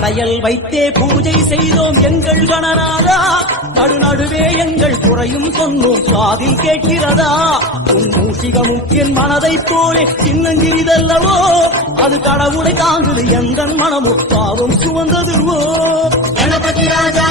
படையல் வைத்தே பூஜை செய்தோம் எங்கள் கணநாதா நடுநடுவே எங்கள் குறையும் சொன்னோம் காதில் கேட்கிறதா உன் மூஷிகமும் என் மனதைப் போலே சின்னஞ்சிறிதல்லவோ அது கடவுளை தாங்குது எந்த மனமும் பாவம் சுமந்ததுவோ கணபதி ராஜா